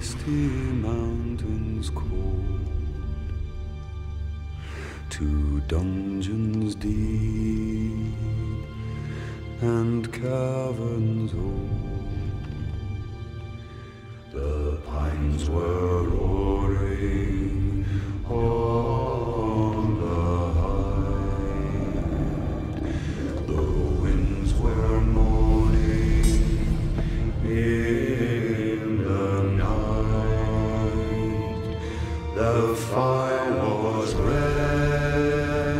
misty mountains cold, to dungeons deep and caverns old. The pines were roaring on the height, the winds were moaning in the night. The fire was red,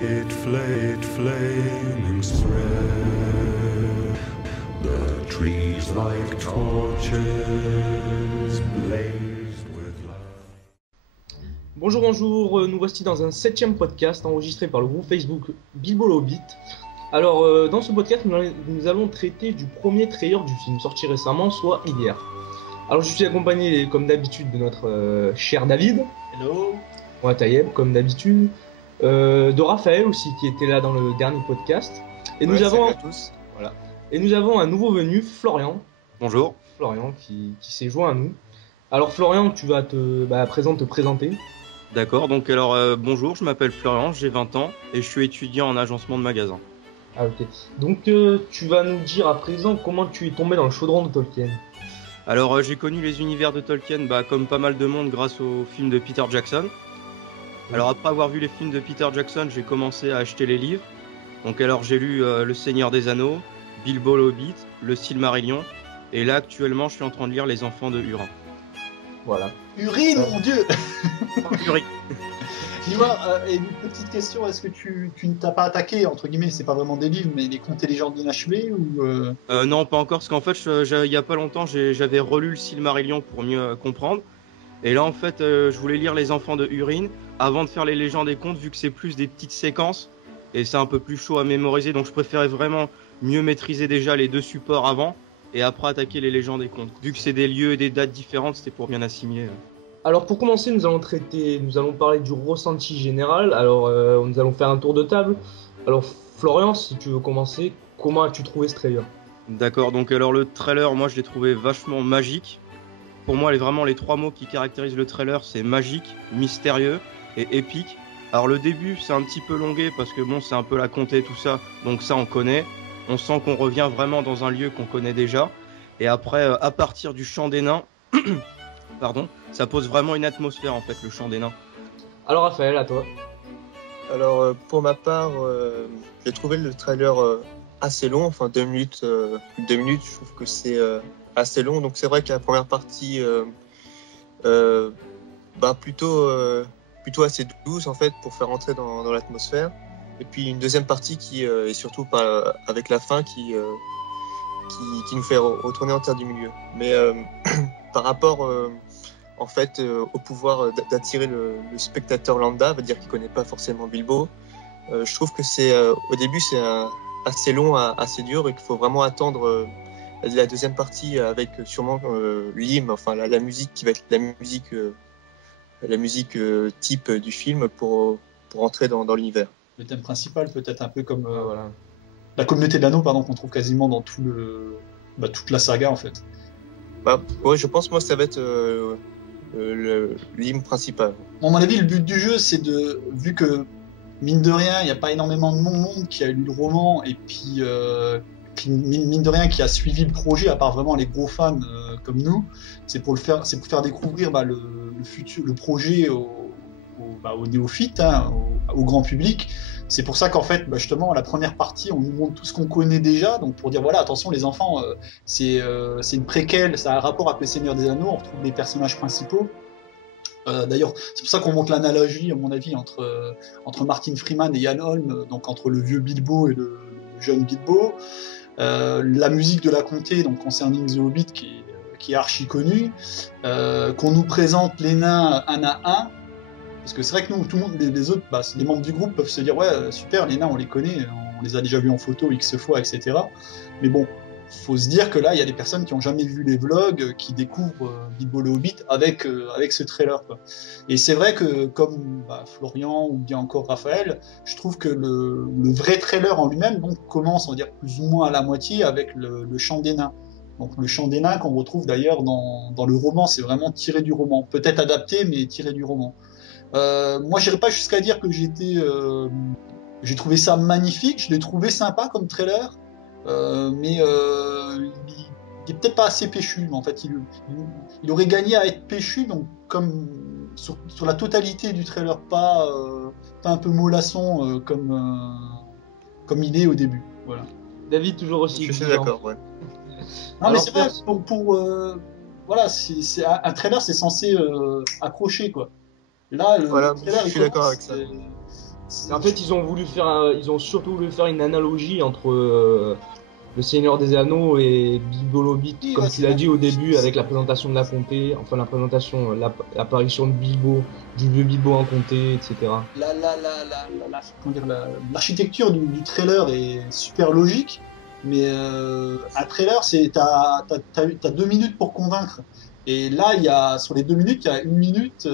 it flaming spread. The trees like torches blazed with light. Bonjour, nous voici dans un 7e podcast enregistré par le groupe Facebook Bilbo le Hobbit. Alors, dans ce podcast, nous allons traiter du premier trailer du film sorti récemment, soit hier. Alors, je suis accompagné, comme d'habitude, de notre cher David. Hello. Moi, Tayeb, comme d'habitude. De Raphaël aussi, qui était là dans le dernier podcast. Et nous avons, salut à tous. voilà. Et nous avons un nouveau venu, Florian. Bonjour. Florian, qui s'est joint à nous. Alors, Florian, tu vas te présenter. D'accord, donc bonjour, je m'appelle Florian, j'ai 20 ans et je suis étudiant en agencement de magasin. Ah ok. Donc tu vas nous dire à présent comment tu es tombé dans le chaudron de Tolkien. Alors j'ai connu les univers de Tolkien comme pas mal de monde grâce aux films de Peter Jackson. Alors après avoir vu les films de Peter Jackson, j'ai commencé à acheter les livres. Donc alors j'ai lu Le Seigneur des Anneaux, Bilbo le Hobbit, Le Silmarillion et là actuellement je suis en train de lire Les Enfants de Hurin. Voilà. Urine, mon Dieu. Hurin. Dis-moi, une petite question, est-ce que tu ne t'as pas attaqué, entre guillemets, c'est pas vraiment des livres, mais les Contes et légendes inachevées ou Non, pas encore, parce qu'en fait, il y a pas longtemps, j'avais relu le Silmarillion pour mieux comprendre. Et là, en fait, je voulais lire Les Enfants de Hurin avant de faire les légendes et contes, vu que c'est plus des petites séquences et c'est un peu plus chaud à mémoriser. Donc, je préférais vraiment mieux maîtriser déjà les deux supports avant et après attaquer les légendes et contes. Vu que c'est des lieux et des dates différentes, c'était pour bien assimiler. Alors pour commencer, nous allons parler du ressenti général. Alors nous allons faire un tour de table. Alors Florian, si tu veux commencer, comment as-tu trouvé ce trailer ? D'accord, donc alors le trailer, moi je l'ai trouvé vachement magique. Pour moi, vraiment les trois mots qui caractérisent le trailer, c'est magique, mystérieux et épique. Alors le début, c'est un petit peu longué parce que bon, c'est un peu la comté, tout ça, donc ça on connaît. On sent qu'on revient vraiment dans un lieu qu'on connaît déjà. Et après, à partir du chant des nains, pardon, ça pose vraiment une atmosphère en fait, le chant des nains. Alors Raphaël, à toi. Alors pour ma part, j'ai trouvé le trailer assez long, enfin 2 minutes, je trouve que c'est assez long. Donc c'est vrai que la première partie, plutôt assez douce en fait pour faire entrer dans l'atmosphère. Et puis une deuxième partie qui est surtout avec la fin qui nous fait retourner en terre du milieu. Mais par rapport en fait au pouvoir d'attirer le spectateur lambda, veut dire qu'il connaît pas forcément Bilbo, je trouve que c'est au début c'est assez long, assez dur et qu'il faut vraiment attendre la deuxième partie avec sûrement l'hymne, enfin la musique qui va être la musique type du film pour entrer dans l'univers. le thème principal, peut-être un peu comme Voilà. la communauté de l'anneau, pardon, qu'on trouve quasiment dans toute la saga en fait. Ouais, je pense moi ça va être l'hymne principal. Bon, à mon avis, le but du jeu, c'est vu que mine de rien, il n'y a pas énormément de monde qui a lu le roman et puis mine de rien qui a suivi le projet, à part vraiment les gros fans comme nous, c'est pour faire découvrir le projet aux néophytes, au grand public. C'est pour ça qu'en fait, justement, la première partie, on nous montre tout ce qu'on connaît déjà, donc pour dire voilà, attention les enfants, c'est une préquelle, ça a un rapport avec le Seigneur des Anneaux, on retrouve les personnages principaux. D'ailleurs, c'est pour ça qu'on montre l'analogie, à mon avis, entre Martin Freeman et Ian Holm, donc entre le vieux Bilbo et le jeune Bilbo. La musique de la comté, donc Concerning the Hobbit, qui est archi connue, qu'on nous présente les nains un à un. Parce que c'est vrai que nous, tout le monde, les autres, les membres du groupe peuvent se dire ouais, super, les nains, on les connaît, on les a déjà vus en photo X fois, etc. Mais bon, faut se dire que là, il y a des personnes qui n'ont jamais vu les vlogs, qui découvrent Bilbo le Hobbit avec ce trailer, quoi. Et c'est vrai que, comme Florian ou bien encore Raphaël, je trouve que le vrai trailer en lui-même donc, commence, on va dire, plus ou moins à la moitié avec le chant des nains. Donc le chant des nains qu'on retrouve d'ailleurs dans le roman, c'est vraiment tiré du roman. Peut-être adapté, mais tiré du roman. Moi, j'irai pas jusqu'à dire que j'ai trouvé ça magnifique. Je l'ai trouvé sympa comme trailer, mais il est peut-être pas assez péchu. Mais en fait, il aurait gagné à être péchu, donc comme sur la totalité du trailer, pas un peu mollasson comme il est au début. Voilà. David, toujours aussi Je suis exigeant. d'accord, ouais. Non, mais Alors, c'est vrai, voilà, c'est un trailer, c'est censé accrocher, quoi. Là, Voilà, le trailer, je suis d'accord avec ça. En fait, ils ont surtout voulu faire une analogie entre le Seigneur des Anneaux et Bilbo Hobbit, Oui, comme ouais, tu c'est l'as vrai. dit au début avec la présentation de la comté, enfin l'apparition de Bilbo, du vieux Bilbo en comté, etc. Comment dire, l'architecture du trailer est super logique, mais un trailer, t'as 2 minutes pour convaincre. Et là, sur les 2 minutes, il y a 1 minute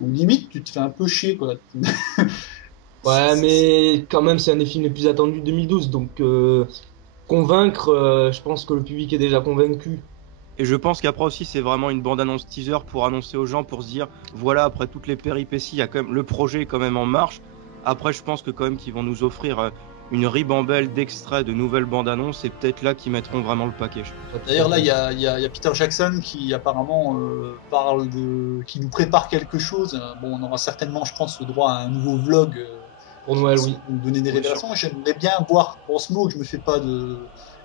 où limite, tu te fais un peu chier, quoi. Ouais, mais quand même, c'est un des films les plus attendus de 2012, donc convaincre, je pense que le public est déjà convaincu. Et je pense qu'après aussi, c'est vraiment une bande-annonce teaser pour annoncer aux gens, pour se dire, voilà, après toutes les péripéties, il y a quand même le projet est quand même en marche. Après, je pense que quand même qu'ils vont nous offrir une ribambelle d'extraits de nouvelles bandes-annonces, et peut-être là qu'ils mettront vraiment le paquet. D'ailleurs, là, il y a Peter Jackson qui apparemment qui nous prépare quelque chose. Bon, on aura certainement, je pense, le droit à un nouveau vlog Pour Noël, qui oui. va nous donner des Oui, révélations. J'aimerais bien voir, en ce mot, que je me fais pas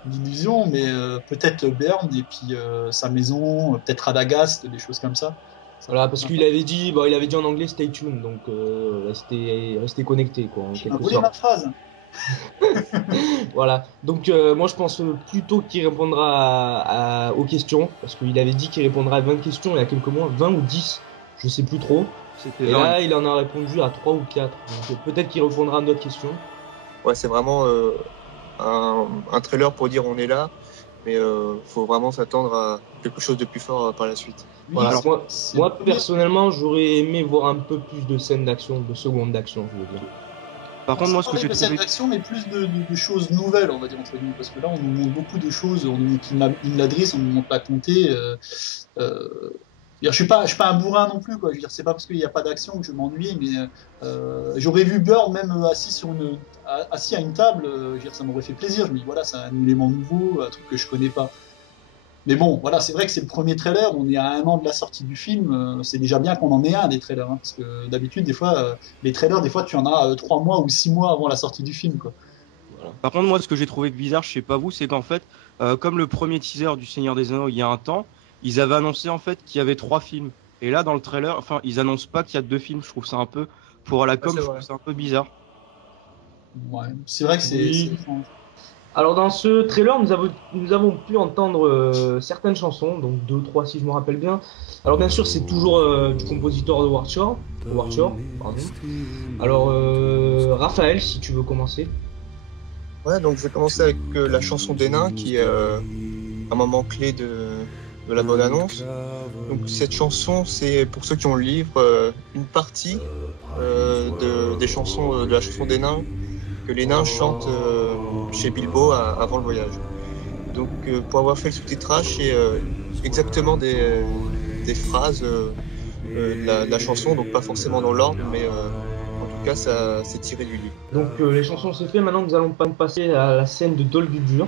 d'illusions, mais peut-être Bern et puis sa maison, peut-être Radagast, des choses comme ça. Ça Voilà, peut être parce sympa. qu'il avait dit, il avait dit en anglais stay tuned, donc restez connectés, quoi, en Tu m'as quelque volé ma sorte. phrase. Voilà, donc moi je pense plutôt qu'il répondra aux questions, parce qu'il avait dit qu'il répondra à 20 questions il y a quelques mois, 20 ou 10, je sais plus trop. C'était Et 20. là, il en a répondu à 3 ou 4, donc peut-être qu'il répondra à d'autres questions. Ouais, c'est vraiment un trailer pour dire on est là, mais faut vraiment s'attendre à quelque chose de plus fort par la suite. Oui, Voilà, Alors, c'est le moi premier. personnellement, j'aurais aimé voir un peu plus de scènes d'action, de secondes d'action, je veux dire. par contre, Sans moi, ce que parler j'ai de scènes trouvé, d'action, mais plus de choses nouvelles, on va dire, entre guillemets. Parce que là, on nous montre beaucoup de choses. On nous montre Imladris, on nous montre la comté. Je suis pas un bourrin non plus, quoi. Je veux dire, c'est pas parce qu'il n'y a pas d'action que je m'ennuie, mais j'aurais vu Burn même assis à une table. Je veux dire, ça m'aurait fait plaisir. Je me dis, voilà, c'est un élément nouveau, un truc que je connais pas. Mais bon, voilà, c'est vrai que c'est le premier trailer. On est à 1 an de la sortie du film. C'est déjà bien qu'on en ait un des trailers, hein, parce que d'habitude, des fois, les trailers, des fois, tu en as 3 mois ou 6 mois avant la sortie du film, quoi. Voilà. par contre, moi, ce que j'ai trouvé bizarre, je sais pas vous, c'est qu'en fait, comme le premier teaser du Seigneur des Anneaux il y a un temps, ils avaient annoncé en fait qu'il y avait 3 films. Et là, dans le trailer, enfin, ils annoncent pas qu'il y a 2 films. Je trouve ça un peu, pour la Ouais, com, c'est je vrai. trouve ça un peu bizarre. Ouais, c'est vrai que c'est Oui. étrange. Alors dans ce trailer, nous avons pu entendre certaines chansons, donc 2, 3 si je me rappelle bien. Alors bien sûr, c'est toujours du compositeur de Warshore, pardon. Alors Raphaël, si tu veux commencer. Ouais, donc je vais commencer avec la chanson des nains, qui est un moment clé de la bande-annonce. Donc cette chanson, c'est pour ceux qui ont le livre, une partie des chansons de la chanson des nains que les nains chantent chez Bilbo avant le voyage. Donc pour avoir fait le sous-titrage, c'est exactement des phrases de la chanson, donc pas forcément dans l'ordre, mais en tout cas ça c'est tiré du livre. Donc les chansons c'est fait, maintenant nous allons passer à la scène de Dol Guldur.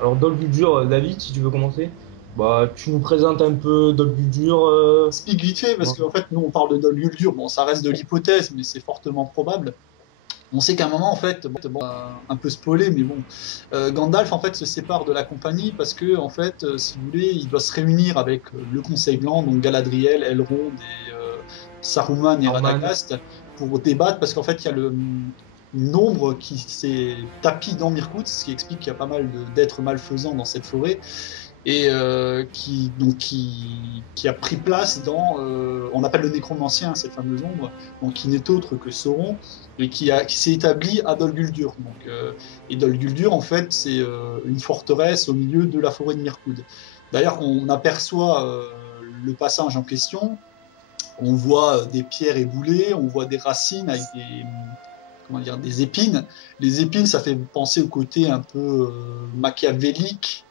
Alors Dol Guldur, David, si tu veux commencer. Bah tu nous présentes un peu Dol Guldur. Explique vite fait, parce Ouais. qu'en fait, nous, on parle de Dol Guldur. Bon, ça reste de l'hypothèse, mais c'est fortement probable. On sait qu'à un moment, en fait, un peu spoilé, mais bon, Gandalf en fait se sépare de la compagnie parce que, en fait, si vous voulez, il doit se réunir avec le Conseil Blanc, donc Galadriel, Elrond et Saruman et Norman. Radagast pour débattre parce qu'en fait, il y a une ombre qui s'est tapie dans Mirkwood, ce qui explique qu'il y a pas mal d'êtres malfaisants dans cette forêt et qui a pris place dans, on appelle le nécromancien, cette fameuse ombre, donc qui n'est autre que Sauron, et qui s'est établi à Dol Guldur. Donc, et Dol Guldur, en fait, c'est une forteresse au milieu de la forêt de Mirkwood. D'ailleurs, on aperçoit le passage en question, on voit des pierres éboulées, on voit des racines avec des épines. Les épines, ça fait penser au côté un peu machiavélique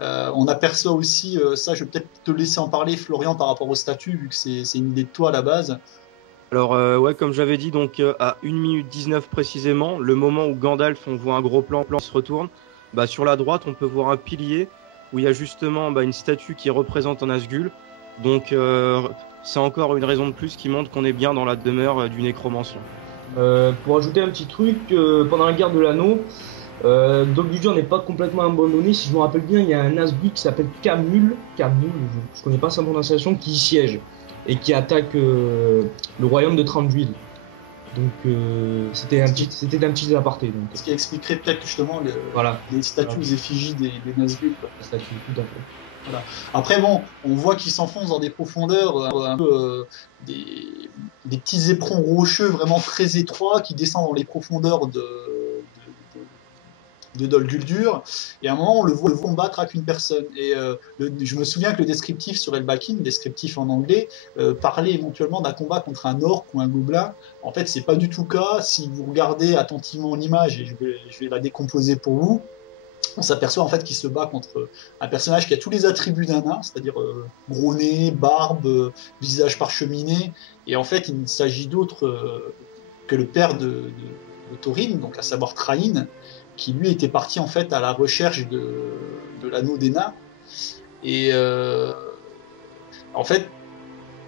On aperçoit aussi, ça je vais peut-être te laisser en parler Florian par rapport au statut, vu que c'est une idée de toi à la base. Alors ouais, comme j'avais dit, donc à 1 minute 19 précisément, le moment où Gandalf, on voit un gros plan se retourne, bah, sur la droite on peut voir un pilier où il y a justement une statue qui représente un Nazgûl. Donc c'est encore une raison de plus qui montre qu'on est bien dans la demeure du nécromancien. Pour ajouter un petit truc, pendant la guerre de l'anneau, Dol Guldur n'est pas complètement abandonné. Si je me rappelle bien, il y a un Nazgûl qui s'appelle Camul, je connais pas sa prononciation, qui y siège et qui attaque le royaume de Thranduil. Donc c'était un petit aparté. Donc. Ce qui expliquerait peut-être justement Voilà. les statues, les effigies des Nazgûl. Les statues, tout à fait. Voilà. Après bon, on voit qu'ils s'enfoncent dans des profondeurs, un peu des petits éperons rocheux vraiment très étroits qui descendent dans les profondeurs de Dol Guldur, et à un moment on le voit combattre avec une personne. Et je me souviens que le descriptif sur Elbakin, descriptif en anglais, parlait éventuellement d'un combat contre un orc ou un gobelin. En fait, c'est pas du tout le cas. Si vous regardez attentivement l'image, et je vais la décomposer pour vous, on s'aperçoit en fait qu'il se bat contre un personnage qui a tous les attributs d'un nain, c'est-à-dire gros nez, barbe, visage parcheminé, et en fait il ne s'agit d'autre que le père de Thorin, donc à savoir Thrain, qui lui était parti en fait à la recherche de l'anneau des nains. Et en fait,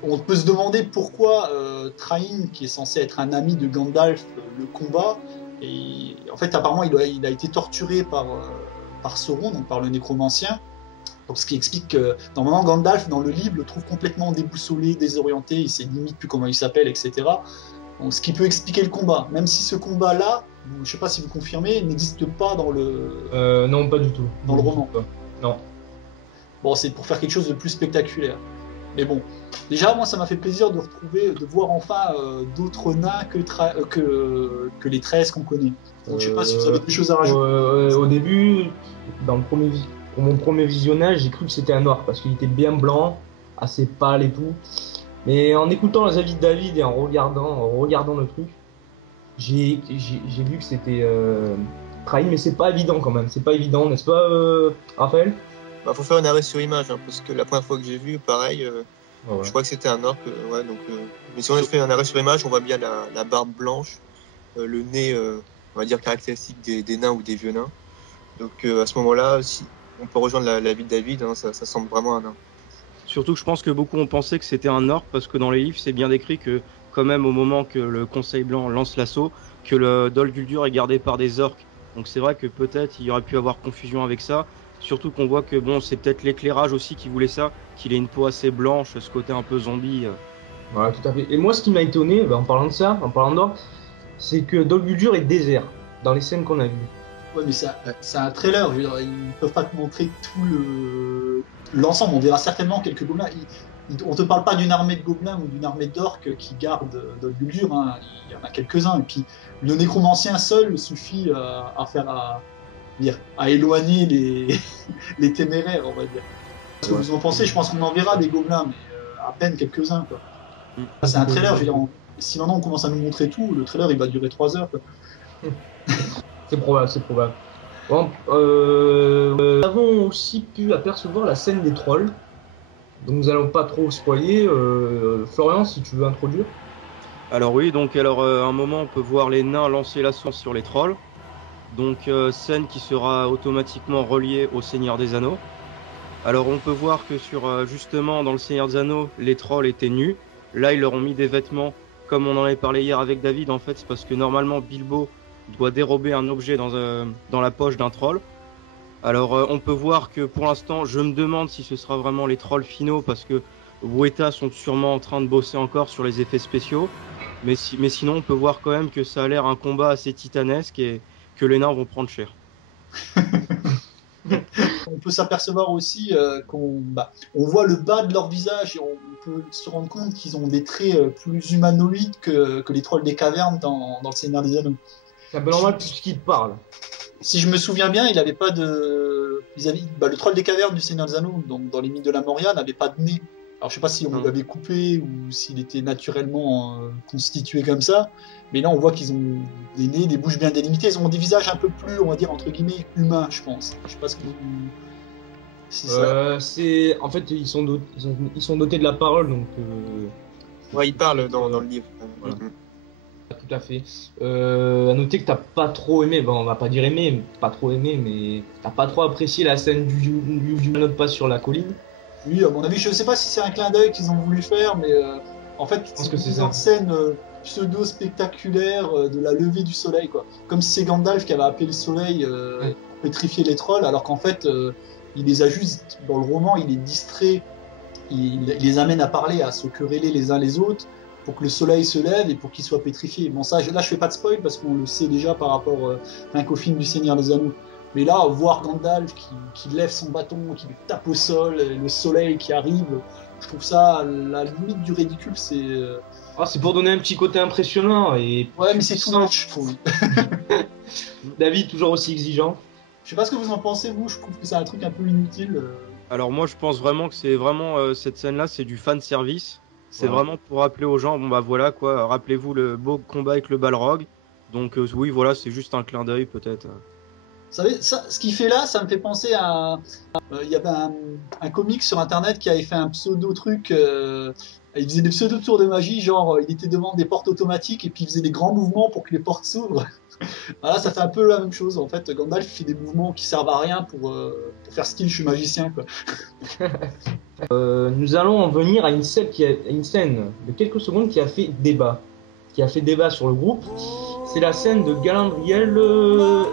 on peut se demander pourquoi Thrain, qui est censé être un ami de Gandalf, le combat. Et en fait, apparemment, il a été torturé par Sauron, donc par le nécromancien. Donc, ce qui explique que normalement Gandalf, dans le livre, le trouve complètement déboussolé, désorienté, il sait limite plus comment il s'appelle, etc. Donc, ce qui peut expliquer le combat, même si ce combat-là, je ne sais pas si vous confirmez, n'existe pas dans le... non, pas du tout. Dans le roman. Non. Bon, c'est pour faire quelque chose de plus spectaculaire. Mais bon, déjà, moi, ça m'a fait plaisir de voir enfin d'autres nains que les 13 qu'on connaît. Donc, je ne sais pas si vous avez des choses à rajouter. Au début, pour mon premier visionnage, j'ai cru que c'était un orc parce qu'il était bien blanc, assez pâle et tout. Mais en écoutant les avis de David et en regardant le truc, j'ai vu que c'était Thrain, mais c'est pas évident quand même. C'est pas évident, n'est-ce pas, Raphaël? Bah, faut faire un arrêt sur image, hein, parce que la première fois que j'ai vu, pareil, Ouais. je crois que c'était un orc. Ouais, donc, mais si on fait un arrêt sur image, on voit bien la barbe blanche, le nez, on va dire caractéristique des nains ou des vieux nains. Donc à ce moment-là, si on peut rejoindre l'avis de David, hein, ça semble vraiment un nain. Surtout que je pense que beaucoup ont pensé que c'était un orc parce que dans les livres c'est bien décrit que quand même au moment que le Conseil Blanc lance l'assaut, que le Dol Guldur est gardé par des orques. Donc c'est vrai que peut-être il y aurait pu avoir confusion avec ça. Surtout qu'on voit que bon, c'est peut-être l'éclairage aussi qui voulait ça, qu'il ait une peau assez blanche, ce côté un peu zombie. Voilà, tout à fait. Et moi, ce qui m'a étonné, en parlant de ça, en parlant d'or, c'est que Dol Guldur est désert dans les scènes qu'on a vues. Ouais, mais c'est un trailer, je veux dire, ils ne peuvent pas te montrer tout l'ensemble. On verra certainement quelques gobelins. On te parle pas d'une armée de gobelins ou d'une armée d'orques qui gardent Dol Guldur, hein. Il y en a quelques-uns. Et puis, le nécromancien seul suffit à éloigner les téméraires, on va dire. Ce que vous en pensez, je pense qu'on en verra des gobelins, mais à peine quelques-uns, quoi. C'est un trailer, je veux dire, si maintenant on commence à nous montrer tout, le trailer il va durer 3 heures, quoi. C'est probable. Bon, nous avons aussi pu apercevoir la scène des trolls. Donc nous allons pas trop spoiler. Florian, si tu veux introduire. Alors oui, donc à un moment on peut voir les nains lancer l'assaut sur les trolls. Donc scène qui sera automatiquement reliée au Seigneur des Anneaux. Alors on peut voir que justement dans le Seigneur des Anneaux, les trolls étaient nus. Là ils leur ont mis des vêtements, comme on en avait parlé hier avec David. En fait c'est parce que normalement Bilbo doit dérober un objet dans la poche d'un troll. Alors on peut voir que pour l'instant je me demande si ce sera vraiment les trolls finaux parce que Weta sont sûrement en train de bosser encore sur les effets spéciaux. Mais sinon on peut voir quand même que ça a l'air un combat assez titanesque et que les nains vont prendre cher. On peut s'apercevoir aussi qu'on voit le bas de leur visage et on peut se rendre compte qu'ils ont des traits plus humanoïdes que les trolls des cavernes dans le Seigneur des Anneaux. C'est un peu normal puisqu'il parle. Si je me souviens bien, il n'avait pas de... le troll des cavernes du Seigneur des Anneaux, donc dans les mythes de la Moria, n'avait pas de nez. Alors je sais pas si on l'avait coupé ou s'il était naturellement constitué comme ça, mais là on voit qu'ils ont des nez, des bouches bien délimitées, ils ont des visages un peu plus, on va dire entre guillemets, humains, je pense. Je sais pas ce que C'est ça. En fait, ils sont dotés de la parole, donc. Ouais, il parle dans le livre. Voilà. Tout à fait. À noter que t'as pas trop aimé, on va pas dire aimé, pas trop aimé, mais t'as pas trop apprécié la scène du note pas sur la colline. Oui, à mon avis, je sais pas si c'est un clin d'œil qu'ils ont voulu faire, mais en fait, pense que c'est une ça. scène pseudo-spectaculaire de la levée du soleil, quoi. Comme si c'est Gandalf qui avait appelé le soleil Ouais. pour pétrifier les trolls, alors qu'en fait, il les a juste, dans le roman, il les distrait, il les amène à parler, à se quereller les uns les autres, pour que le soleil se lève et pour qu'ils soient pétrifiés. Bon, ça, là, je fais pas de spoil parce qu'on le sait déjà par rapport qu'au film du Seigneur des Anneaux. Mais là, voir Gandalf qui lève son bâton, qui le tape au sol, et le soleil qui arrive, je trouve ça à la limite du ridicule. C'est pour donner un petit côté impressionnant et. Ouais, mais c'est tout moche, je trouve. David, toujours aussi exigeant. Je sais pas ce que vous en pensez, vous. Je trouve que c'est un truc un peu inutile. Alors moi je pense vraiment que c'est vraiment cette scène-là, c'est du fan service. C'est Voilà. vraiment pour rappeler aux gens, bon bah voilà quoi, rappelez-vous le beau combat avec le Balrog. Donc oui voilà, c'est juste un clin d'œil peut-être. Vous savez, ça, ce qu'il fait là, ça me fait penser à. Il y avait un comic sur internet qui avait fait un pseudo truc. Il faisait des pseudo tours de magie, genre il était devant des portes automatiques et puis il faisait des grands mouvements pour que les portes s'ouvrent. Voilà, ça fait un peu la même chose en fait. Gandalf fait des mouvements qui servent à rien pour faire style je suis magicien, quoi. Nous allons en venir à une scène de quelques secondes qui a fait débat. Qui a fait débat sur le groupe. C'est la scène de Galadriel. De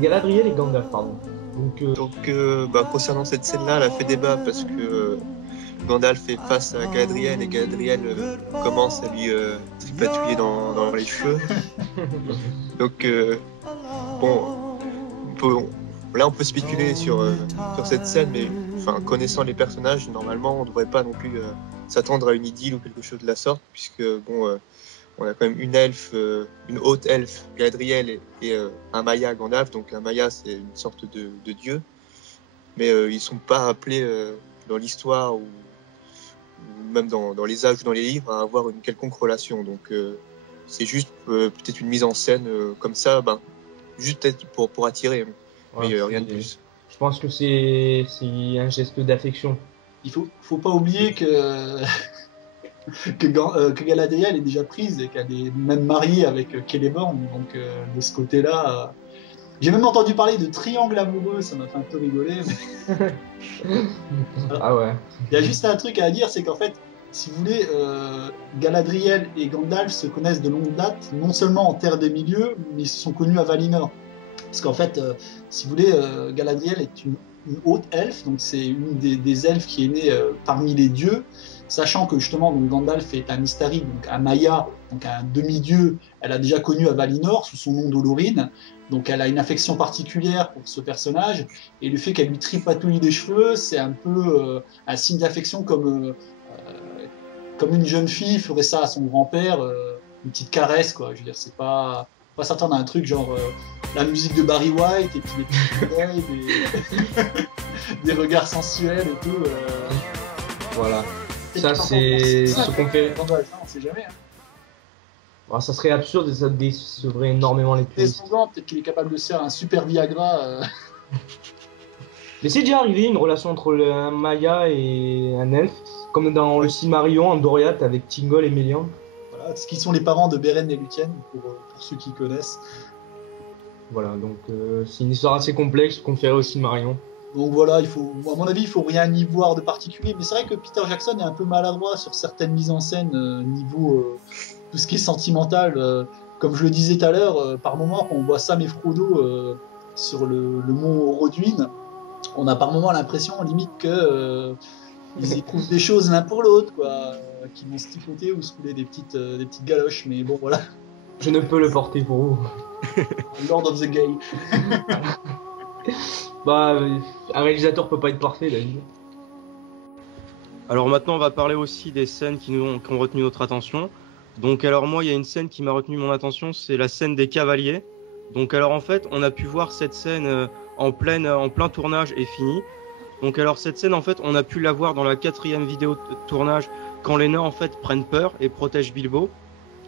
Galadriel et Gandalf, pardon. Donc, concernant cette scène-là, elle a fait débat parce que Gandalf est face à Galadriel et Galadriel commence à lui tripatouiller dans les cheveux. Donc, on peut spéculer sur cette scène, mais connaissant les personnages, normalement, on ne devrait pas non plus s'attendre à une idylle ou quelque chose de la sorte, puisque on a quand même une haute elfe, Galadriel, et un Maya, Gandalf. Donc un Maya, c'est une sorte de dieu, mais ils sont pas appelés dans l'histoire ou même dans les âges ou dans les livres à avoir une quelconque relation. Donc c'est juste peut-être une mise en scène comme ça, juste peut-être pour attirer, mais rien de plus. Je pense que c'est un geste d'affection. Il faut pas oublier que Galadriel est déjà prise et qu'elle est même mariée avec Celeborn, donc de ce côté-là, j'ai même entendu parler de triangle amoureux, ça m'a fait un peu rigoler. Mais... Ah ouais. Il y a juste un truc à dire, c'est qu'en fait, si vous voulez, Galadriel et Gandalf se connaissent de longue date, non seulement en Terre des Milieux, mais ils se sont connus à Valinor. Parce qu'en fait, si vous voulez, Galadriel est une haute elfe, donc c'est une des elfes qui est née parmi les dieux. Sachant que justement donc Gandalf est un Istari, donc un Maya, donc un demi-dieu, elle a déjà connu à Valinor sous son nom d'Olorin, donc elle a une affection particulière pour ce personnage, et le fait qu'elle lui tripatouille les cheveux, c'est un peu un signe d'affection comme une jeune fille ferait ça à son grand-père, une petite caresse, quoi. Je veux dire, c'est pas s'attendre à un truc genre la musique de Barry White, et puis des petits oreilles, des regards sensuels et tout. Voilà. Ça, c'est ce qu'on fait. On sait jamais. Ça serait absurde et ça décevrait énormément les puristes. Peut-être qu'il est capable de se faire un super Viagra. Mais c'est déjà arrivé une relation entre un Maya et un elfe, comme dans le Silmarillion en Doriath avec Thingol et Mélian. Voilà, ce qui sont les parents de Beren et Lúthien, pour ceux qui connaissent. Voilà, donc c'est une histoire assez complexe conférée au Silmarillion. Donc voilà, à mon avis, il faut rien y voir de particulier. Mais c'est vrai que Peter Jackson est un peu maladroit sur certaines mises en scène niveau tout ce qui est sentimental. Comme je le disais tout à l'heure, par moments, quand on voit Sam et Frodo sur le mont Roduin, on a par moments l'impression, limite, que ils éprouvent des choses l'un pour l'autre, quoi, qui vont se tipoter ou se rouler des petites galoches. Mais bon, voilà. Je ne peux le porter pour vous. Lord of the Gay. Un réalisateur peut pas être parfait, David. Alors maintenant, on va parler aussi des scènes qui ont retenu notre attention. Donc alors moi, il y a une scène qui m'a retenu mon attention, c'est la scène des cavaliers. Donc alors en fait, on a pu voir cette scène en plein tournage et fini. Donc alors cette scène, en fait, on a pu la voir dans la 4e vidéo de tournage quand les nains en fait prennent peur et protègent Bilbo.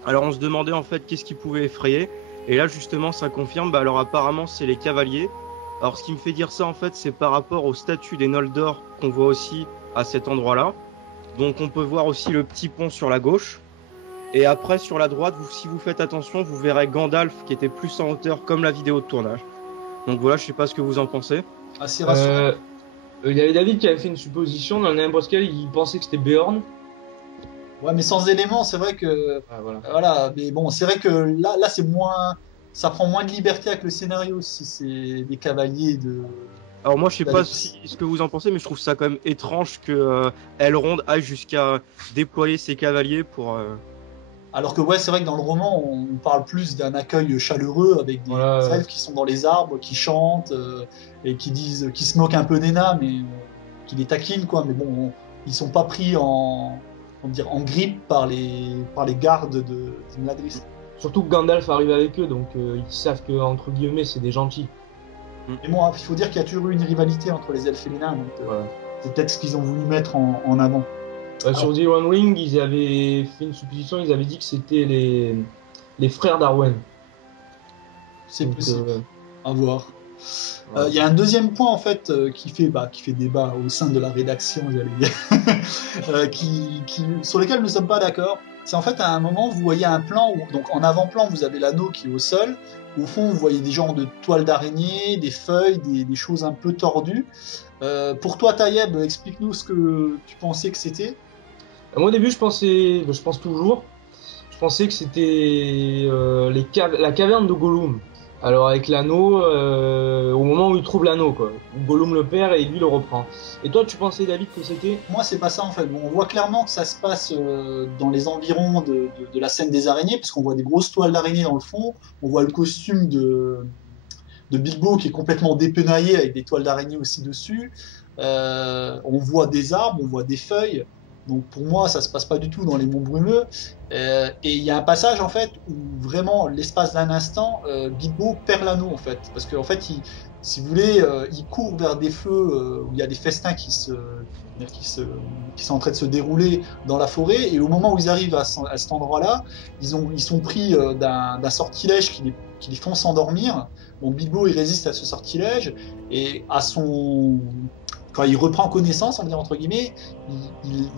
Alors on se demandait en fait qu'est-ce qui pouvait effrayer. Et là justement, ça confirme. Alors apparemment, c'est les cavaliers. Alors ce qui me fait dire ça en fait, c'est par rapport aux statues des Noldor qu'on voit aussi à cet endroit-là. Donc on peut voir aussi le petit pont sur la gauche. Et après sur la droite, si vous faites attention, vous verrez Gandalf qui était plus en hauteur comme la vidéo de tournage. Donc voilà, je sais pas ce que vous en pensez. Assez rassurant. Il y avait David qui avait fait une supposition dans le Nebraska, il pensait que c'était Beorn. Ouais, mais sans éléments, c'est vrai que voilà. Mais bon, c'est vrai que là c'est moins, ça prend moins de liberté avec le scénario si c'est des cavaliers de. Alors moi je sais pas ce que vous en pensez, mais je trouve ça quand même étrange que Elrond aille jusqu'à déployer ses cavaliers pour. Alors que ouais, c'est vrai que dans le roman, on parle plus d'un accueil chaleureux avec des elfes qui sont dans les arbres, qui chantent et qui se moquent un peu des nains, mais qui les taquinent quoi. Mais bon, ils sont pas pris en grippe par les gardes de Mladrís. Surtout que Gandalf arrive avec eux, donc ils savent que entre guillemets c'est des gentils. Et bon, il faut dire qu'il y a toujours eu une rivalité entre les elfes et les nains, donc c'est peut-être ce qu'ils ont voulu mettre en avant. Sur The One Ring, ils avaient fait une supposition, ils avaient dit que c'était les frères d'Arwen. C'est possible. À voir. Il y a un deuxième point en fait qui fait débat au sein de la rédaction, j'allais dire, sur lequel nous ne sommes pas d'accord. C'est en fait à un moment vous voyez un plan où, donc en avant-plan vous avez l'anneau qui est au sol. Au fond vous voyez des genres de toiles d'araignée, des feuilles, des choses un peu tordues. Pour toi Taïeb, explique-nous ce que tu pensais que c'était. Moi au début je pense toujours, je pensais que c'était la caverne de Gollum. Alors avec l'anneau, au moment où il trouve l'anneau quoi, Gollum le perd et lui le reprend. Et toi tu pensais David que c'était ? Moi c'est pas ça en fait. Bon, on voit clairement que ça se passe dans les environs de la scène des araignées, parce qu'on voit des grosses toiles d'araignées dans le fond. On voit le costume de Bilbo qui est complètement dépenaillé avec des toiles d'araignée aussi dessus. On voit des arbres, on voit des feuilles. Donc pour moi, ça se passe pas du tout dans les monts brumeux. Et il y a un passage en fait où vraiment, l'espace d'un instant, Bilbo perd l'anneau en fait, parce qu'en fait, si vous voulez, il court vers des feux où il y a des festins qui sont en train de se dérouler dans la forêt. Et au moment où ils arrivent à cet endroit-là, ils sont pris d'un sortilège qui les font s'endormir. Bon, Bilbo il résiste à ce sortilège et quand il reprend connaissance, on va dire entre guillemets, il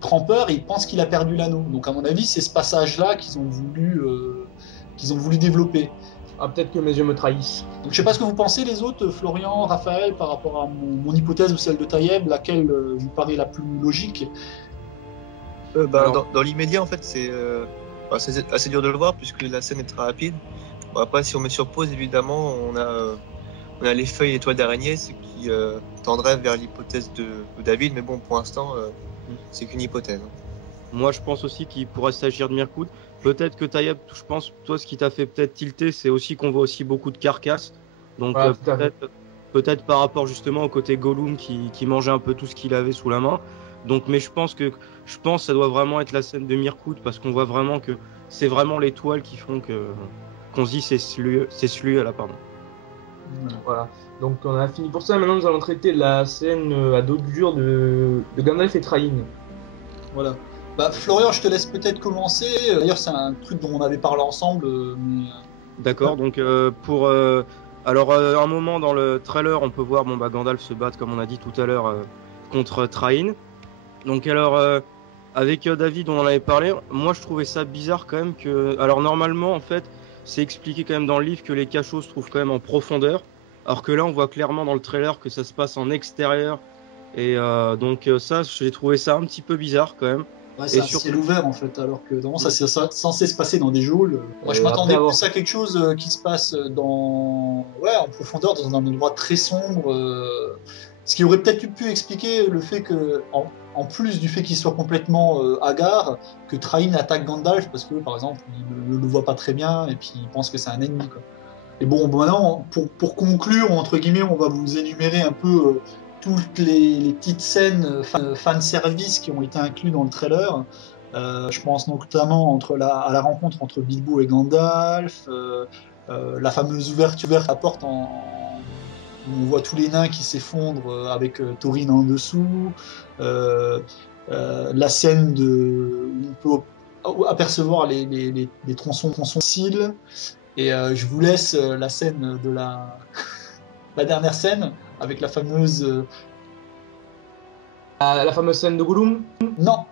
prend peur et il pense qu'il a perdu l'anneau. Donc à mon avis, c'est ce passage-là qu'ils ont voulu développer. Ah, peut-être que mes yeux me trahissent. Donc je sais pas ce que vous pensez les autres, Florian, Raphaël, par rapport à mon hypothèse ou celle de Taïeb, laquelle vous paraît la plus logique. Dans l'immédiat, en fait, c'est assez dur de le voir puisque la scène est très rapide. Bon, après, si on met sur pause, évidemment, on a les feuilles et les toiles d'araignée, ce qui tendrait vers l'hypothèse de David, mais bon, pour l'instant, c'est qu'une hypothèse. Moi, je pense aussi qu'il pourrait s'agir de Mirkwood. Peut-être que Taïeb, je pense, toi, ce qui t'a fait peut-être tilter, c'est aussi qu'on voit aussi beaucoup de carcasses. Donc peut-être par rapport justement au côté Gollum qui mangeait un peu tout ce qu'il avait sous la main. Donc, mais je pense que ça doit vraiment être la scène de Mirkwood, parce qu'on voit vraiment que c'est vraiment les toiles qui font qu'on se dit c'est celui là, pardon. Voilà. Donc on a fini pour ça. Maintenant nous allons traiter la scène à dos dur de Gandalf et Thrain. Voilà. Florian, je te laisse peut-être commencer. D'ailleurs, c'est un truc dont on avait parlé ensemble. D'accord. Donc alors un moment dans le trailer, on peut voir Gandalf se battre comme on a dit tout à l'heure contre Thrain. Donc alors avec David, on en avait parlé. Moi, je trouvais ça bizarre quand même que. Alors normalement, en fait, c'est expliqué quand même dans le livre que les cachots se trouvent quand même en profondeur. Alors que là, on voit clairement dans le trailer que ça se passe en extérieur. Et donc ça, j'ai trouvé ça un petit peu bizarre quand même. Ouais, c'est un ciel ouvert en fait, alors que normalement ça c'est censé se passer dans des geôles. Moi je m'attendais plus à quelque chose qui se passe en profondeur, dans un endroit très sombre. Ce qui aurait peut-être pu expliquer le fait que, en plus du fait qu'il soit complètement hagard, que Thrain attaque Gandalf parce que par exemple il ne le voit pas très bien et puis il pense que c'est un ennemi quoi. Et bon, maintenant pour conclure, entre guillemets, on va vous énumérer un peu toutes les petites scènes fan service qui ont été incluses dans le trailer. Je pense notamment à la rencontre entre Bilbo et Gandalf, la fameuse ouverture de la porte où on voit tous les nains qui s'effondrent avec Thorin en dessous, la scène où on peut apercevoir les tronçons cils, et je vous laisse la scène de la la dernière scène avec la fameuse. La fameuse scène de Gollum. Non.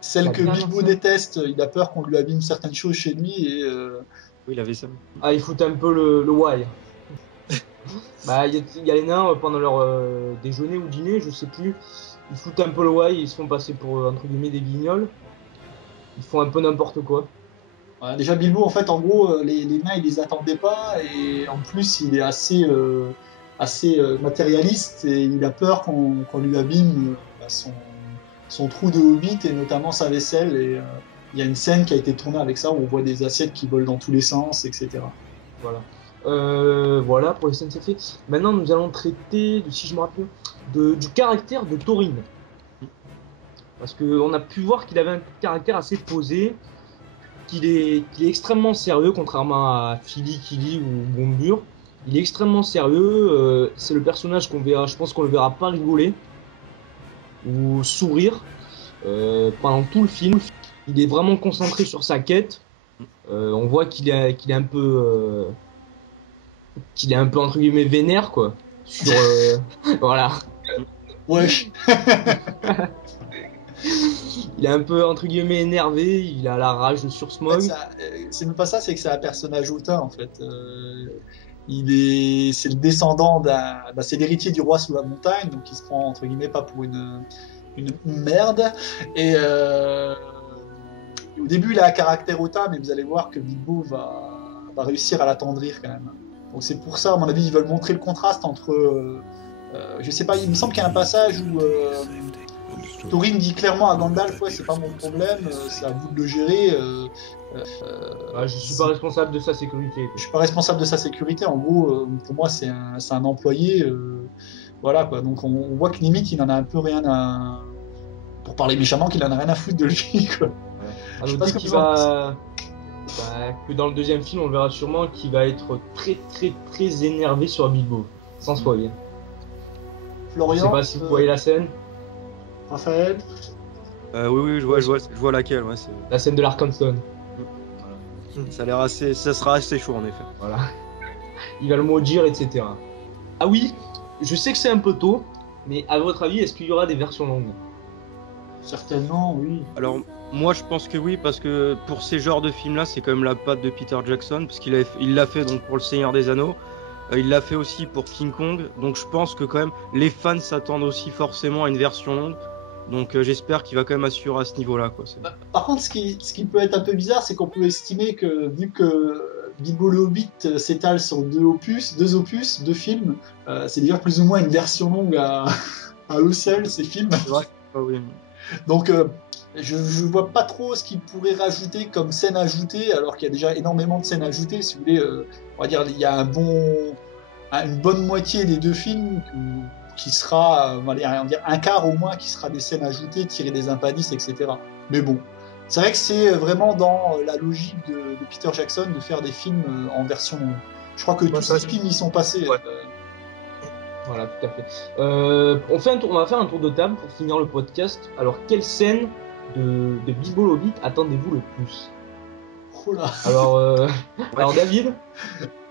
Celle La que dernière Bilbo scène. déteste, il a peur qu'on lui abîme certaines choses chez lui et. Oui, il avait ça. Ah, ils foutent un peu le why. Bah, il y a les nains pendant leur déjeuner ou dîner, je sais plus. Ils foutent un peu le why, ils se font passer pour entre guillemets des guignols. Ils font un peu n'importe quoi. Voilà, déjà Bilbo en fait en gros les nains ils les attendaient pas et en plus il est assez matérialiste et il a peur qu'on lui abîme son trou de hobbit et notamment sa vaisselle et il y a une scène qui a été tournée avec ça où on voit des assiettes qui volent dans tous les sens, etc. Voilà. Voilà pour les scènes c'est fait. Maintenant nous allons traiter, si je me rappelle, du caractère de Thorin. Parce qu'on a pu voir qu'il avait un caractère assez posé, qu'il est extrêmement sérieux, contrairement à Fili, Kili ou Bombur. Il est extrêmement sérieux, c'est le personnage qu'on verra, je pense qu'on le verra pas rigoler ou sourire pendant tout le film. Il est vraiment concentré sur sa quête. On voit qu'il est un peu entre guillemets vénère quoi. Sur voilà. Wesh. Il est un peu entre guillemets énervé, il a la rage sur En fait, Smaug. c'est même pas ça, c'est que c'est un personnage hautain en fait. C'est le descendant c'est l'héritier du roi sous la montagne, donc il se prend entre guillemets pas pour une merde. Et au début, il a un caractère hautain, mais vous allez voir que Bilbo va réussir à l'attendrir quand même. Donc c'est pour ça, à mon avis, ils veulent montrer le contraste entre. Je sais pas, il me semble qu'il y a un passage où Thorin dit clairement à Gandalf, ouais, c'est pas mon problème, c'est à vous de le gérer. Je suis pas responsable de sa sécurité. Je suis pas responsable de sa sécurité. En gros, pour moi, c'est un employé. Voilà quoi. Donc on voit que limite, il en a un peu rien à. Pour parler méchamment, qu'il en a rien à foutre de lui quoi. À Je sais noter pas ce que qu'il vous en va... que dans le deuxième film, on le verra sûrement qu'il va être très très très énervé sur Bilbo, sans spoiler. Je Florian. sais pas si vous voyez la scène, Raphaël. Oui, je vois laquelle. Ouais, la scène de l'Arkansas. ça sera assez chaud en effet. Voilà. Il va le maudire, etc. Ah oui, je sais que c'est un peu tôt, mais à votre avis, est-ce qu'il y aura des versions longues? Certainement, oui. Alors moi je pense que oui parce que pour ces genres de films là c'est quand même la patte de Peter Jackson parce il l'a fait donc pour Le Seigneur des Anneaux, il l'a fait aussi pour King Kong, donc je pense que quand même les fans s'attendent aussi forcément à une version longue, donc j'espère qu'il va quand même assurer à ce niveau là quoi. Par contre, ce qui peut être un peu bizarre, c'est qu'on peut estimer que vu que Bilbo le Hobbit s'étale sur deux opus, deux films, c'est déjà plus ou moins une version longue à eux seuls ces films. C'est vrai. Ah oui. Donc je vois pas trop ce qu'ils pourraient rajouter comme scène ajoutée, alors qu'il y a déjà énormément de scènes ajoutées. Si vous voulez, on va dire il y a une bonne moitié des deux films qui sera, on va dire un quart au moins qui sera des scènes ajoutées, tirées des impadis, etc. Mais bon, c'est vrai que c'est vraiment dans la logique de Peter Jackson de faire des films en version longue. Je crois que tous ces films y sont passés. Ouais. Voilà, tout à fait. On va faire un tour de table pour finir le podcast. Alors, quelle scène de Bilbo le Hobbit attendez-vous le plus? Oh là. Alors David?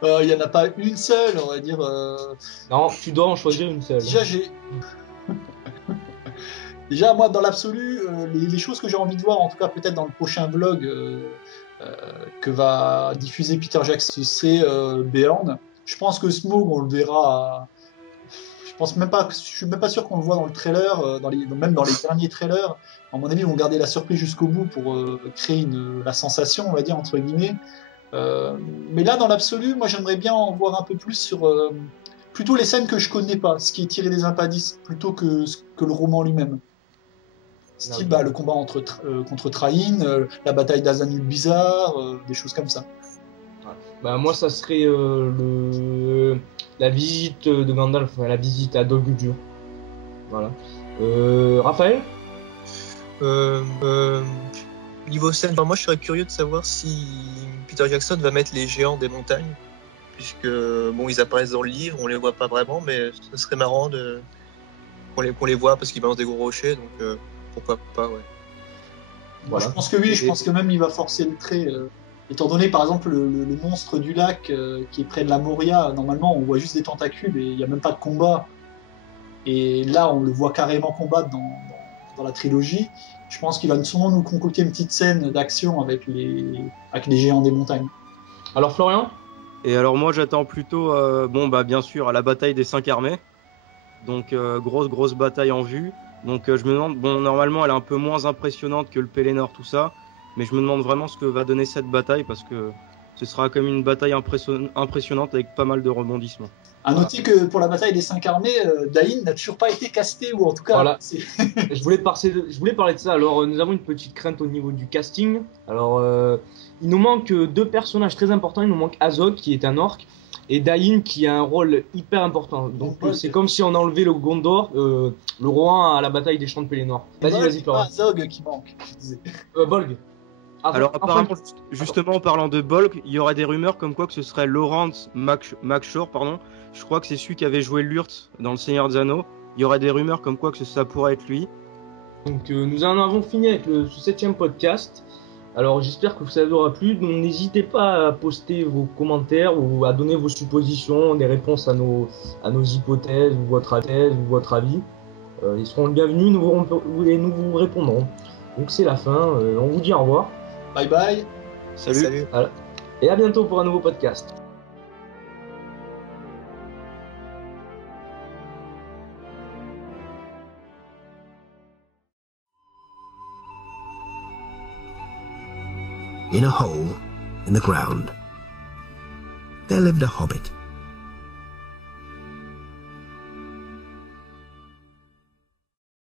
Il y en a pas une seule, on va dire. Non, tu dois en choisir une seule. Déjà, moi, dans l'absolu, les choses que j'ai envie de voir, en tout cas peut-être dans le prochain vlog que va diffuser Peter Jackson, ce serait Beorn. Je pense que Smaug, on le verra. Je suis même pas sûr qu'on le voit dans le trailer, même dans les derniers trailers. À mon avis, ils vont garder la surprise jusqu'au bout pour créer la sensation, on va dire entre guillemets. Mais là, dans l'absolu, moi, j'aimerais bien en voir un peu plus sur plutôt les scènes que je connais pas, ce qui est tiré des impadis, plutôt que le roman lui-même. Style le combat contre Trahin, la bataille d'Azanul Bizarre, des choses comme ça. Bah moi ça serait la visite de Gandalf, la visite à Dol Guldur. Voilà. Raphaël? Niveau scène, moi je serais curieux de savoir si Peter Jackson va mettre les géants des montagnes, puisque bon ils apparaissent dans le livre, on les voit pas vraiment, mais ce serait marrant qu'on les voit parce qu'ils balancent des gros rochers, donc pourquoi pas, ouais. Voilà. Je pense que oui, je pense que même il va forcer le trait. étant donné par exemple le monstre du lac qui est près de la Moria, normalement on voit juste des tentacules et il n'y a même pas de combat. Et là on le voit carrément combattre dans la trilogie. Je pense qu'il va sûrement nous concocter une petite scène d'action avec les géants des montagnes. Alors Florian? Et alors moi j'attends plutôt, bien sûr, à la bataille des 5 armées. Donc grosse bataille en vue. Donc je me demande, normalement elle est un peu moins impressionnante que le Pelennor, tout ça. Mais je me demande vraiment ce que va donner cette bataille parce que ce sera comme une bataille impressionnante avec pas mal de rebondissements. À noter que pour la bataille des 5 armées, Dain n'a toujours pas été casté, ou en tout cas... Voilà. je voulais parler de ça. Alors, nous avons une petite crainte au niveau du casting. Alors, il nous manque 2 personnages très importants. Il nous manque Azog, qui est un orc, et Dain, qui a un rôle hyper important. Donc, c'est comme si on enlevait le Gondor, le roi à la bataille des champs de Pelennor. Vas-y, Florian. Azog qui manque, je disais. Bolg. Alors apparemment, justement en parlant de Bolg, il y aurait des rumeurs comme quoi que ce serait Lawrence McShore, pardon. Je crois que c'est celui qui avait joué Lurtz dans Le Seigneur des Anneaux. Il y aurait des rumeurs comme quoi que ça pourrait être lui. Donc nous en avons fini avec ce 7e podcast. Alors j'espère que ça vous aura plu. Donc n'hésitez pas à poster vos commentaires ou à donner vos suppositions, des réponses à nos hypothèses ou votre avis. Ils seront les bienvenus, nous vous répondrons. Donc c'est la fin. On vous dit au revoir. Bye bye. Salut. Voilà. Et à bientôt pour un nouveau podcast. In a hole in the ground, there lived a hobbit